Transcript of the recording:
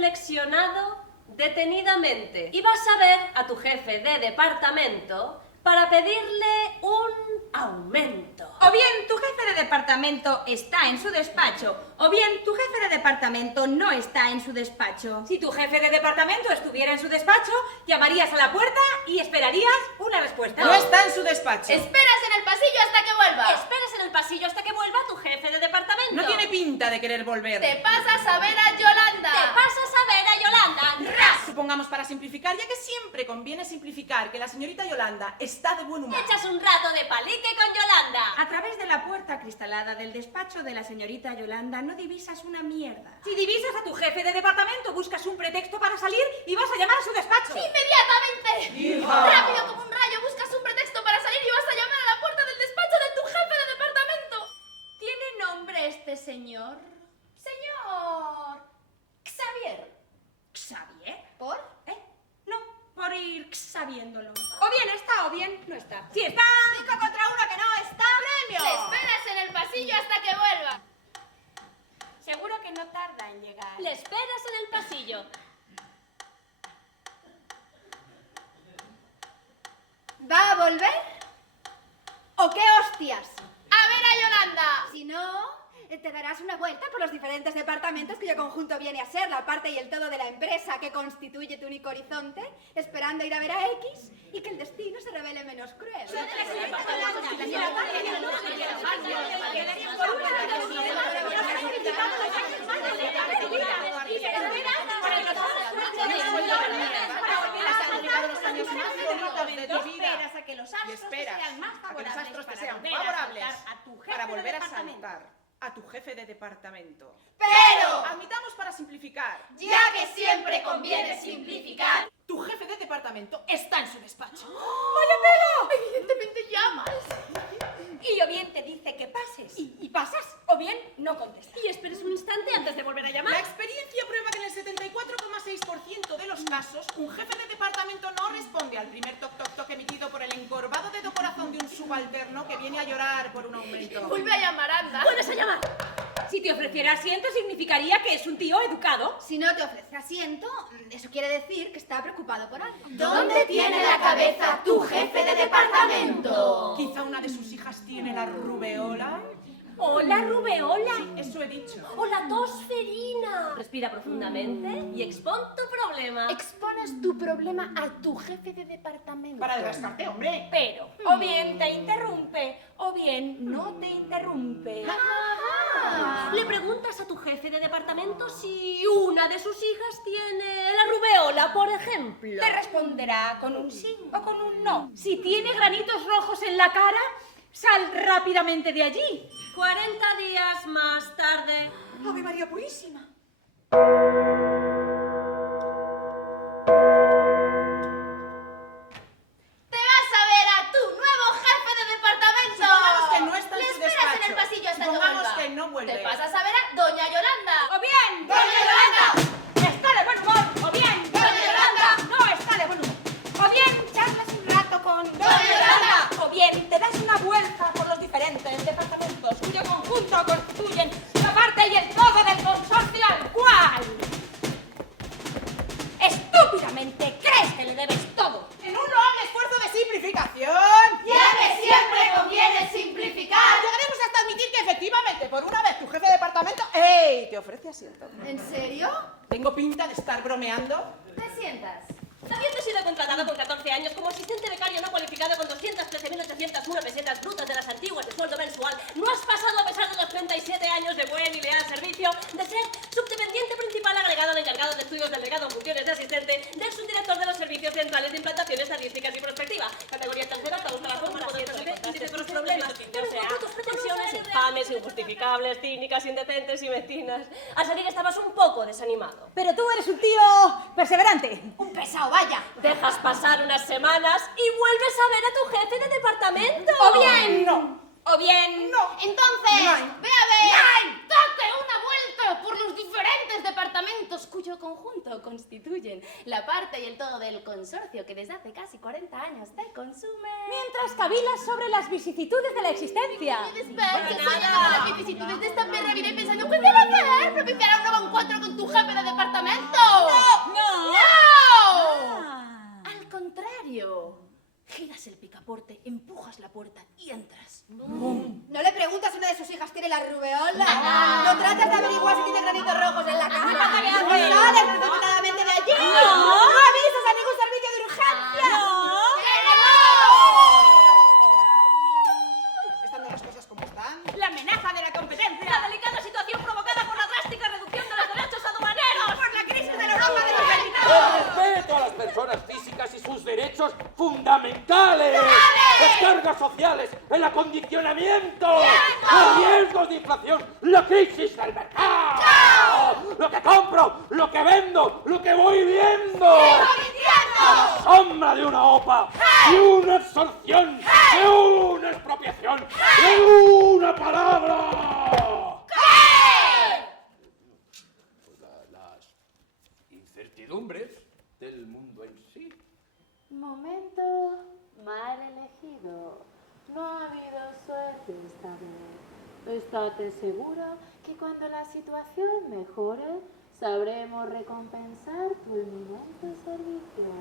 reflexionado detenidamente y vas a ver a tu jefe de departamento para pedirle un aumento. O bien tu jefe de departamento está en su despacho, o bien tu jefe de departamento no está en su despacho. Si tu jefe de departamento estuviera en su despacho, llamarías a la puerta y esperarías una respuesta. No está en su despacho. Esperas en el pasillo hasta que vuelva. Esperas en el pasillo hasta que vuelva tu jefe de departamento. No tiene pinta de querer volver. Te pasas a ver a Yolanda. Te pasas a ver a Yolanda. ¡Ras! Supongamos para simplificar, ya que siempre conviene simplificar, que la señorita Yolanda está de buen humor. Echas un rato de palique con Yolanda. A través de la puerta acristalada del despacho de la señorita Yolanda no divisas una mierda. Si divisas a tu jefe de departamento, buscas un pretexto para salir y vas a llamar a su despacho. ¡Inmediatamente! ¡Hija! ¡Rápido como un rayo! Buscas un pretexto para salir y vas a llamar a la puerta del despacho de tu jefe de departamento. ¿Tiene nombre este señor? Señor Xavier. ¿Xavier? ¿Por? No, por ir sabiéndolo. O bien está o bien no está. Si está... 5 contra 1 que no está. ¡Premio! Le esperas en el pasillo hasta que vuelva. Seguro que no tarda en llegar. Le esperas en el pasillo. ¿Va a volver? ¿O qué hostias? ¡A ver a Yolanda! Si no, te darás una vuelta por los diferentes departamentos cuyo conjunto viene a ser la parte y el todo de la empresa que constituye tu único horizonte, esperando ir a ver a X y que el destino se revele menos cruel. Y esperas a que los astros te sean favorables para volver a saltar a tu jefe de departamento. ¡Pero! Admitamos para simplificar. Ya que siempre conviene simplificar. Tu jefe de departamento está en su despacho. Evidentemente llamas. Y o bien te dice que pases y pasas, o bien no contestas. Y esperes un instante antes de volver a llamar. La experiencia prueba que en el 74,6% de los casos, un jefe de departamento no responde al primer toc emitido por el encorvado dedo corazón de un subalterno que viene a llorar por un aumento. Vuelve a llamar, anda. ¡Vuelves a llamar! Si te ofreciera asiento, significaría que es un tío educado. Si no te ofrece asiento, eso quiere decir que está preocupado por algo. ¿Dónde tiene la cabeza tu jefe de departamento? Quizá una de sus hijas tiene la rubeola. ¡O la rubeola! Eso he dicho. ¡O la tosferina! Respira profundamente y expón tu problema. Expones tu problema a tu jefe de departamento. Para desgastarte, hombre. Pero, o bien te interrumpe, o bien no te interrumpe. Le preguntas a tu jefe de departamento si una de sus hijas tiene la rubeola, por ejemplo. Te responderá con un sí o con un no. Si tiene granitos rojos en la cara, sal rápidamente de allí. 40 días más tarde. ¡Ave María Purísima! ¡Te vas a ver a tu nuevo jefe de departamento! Supongamos que no está en Le su esperas despacho. en el pasillo hasta que Supongamos vuelva. que no vuelve. Te pasas a ver a doña Yolanda. ¡O bien! ¡Doña Yolanda! ¡Está de buen humor! ¡O bien! ¡Doña Yolanda! ¡No está de buen humor! ¡O bien charlas un rato con... ¡Doña Yolanda! O bien te das una vuelta por los diferentes departamentos cuyo conjunto constituyen la parte y el todo del consorcio al cual estúpidamente crees que le debes todo. En un loable esfuerzo de simplificación. Ya que siempre conviene simplificar. Llegaremos hasta admitir que efectivamente, por una vez, tu jefe de departamento, ¡ey!, te ofrece asiento. ¿En serio? ¿Tengo pinta de estar bromeando? Te sientas. Habiendo sido contratado con 14 años como asistente becario no cualificado con 213.801 pesetas brutas de las antiguas de sueldo mensual, no has pasado, a pesar de los 37 años de buen y leal servicio, de ser subdependiente principal agregado al encargado de estudios delegado en funciones de asistente del subdirector de los servicios centrales de implantaciones estadísticas y prospectiva. Categoría tercera, para un trabajo para índices de los problemas, o sea, pretensiones infames, injustificables, cínicas, indecentes y mezquinas. Al salir estabas un poco desanimado. Pero tú eres un tío perseverante. Un pesado, vaya. Dejas pasar unas semanas y vuelves a ver a tu jefe de departamento. O bien no. O bien No. Entonces, Nein. ve a ver. Date una vuelta por los diferentes departamentos departamentos cuyo conjunto constituyen la parte y el todo del consorcio que desde hace casi 40 años te consume. Mientras cavilas sobre las vicisitudes de la existencia. Despacho, soñando con las vicisitudes de esta perra, vine pensando, ¿qué debo hacer? ¿Propiciar un nuevo encuentro con tu jefe de departamento? ¡No! Al contrario. Giras el picaporte, empujas la puerta y entras. ¿No le preguntas si una de sus hijas tiene la rubeola? ¿No tratas de averiguar si tiene granitos rojos en la cara? ¿No sales precipitadamente de allí? ¿No avisas a ningún servicio de urgencia? Estando las cosas como están. La amenaza de la competencia. La delicada situación provocada por la drástica reducción de los derechos aduaneros. Por la crisis de la Europa de los El mercados. respeto a las personas físicas y sus derechos fundamentales. Las cargas sociales, el acondicionamiento, los riesgos de inflación, la crisis del mercado. Lo que compro, lo que vendo, lo que voy viendo. La sombra de una OPA, de una absorción, de una expropiación, de una palabra. Las incertidumbres del mundo en sí. Momento mal elegido. No ha habido suerte esta vez. Estate segura que cuando la situación mejore, sabremos recompensar tu eminente servicio.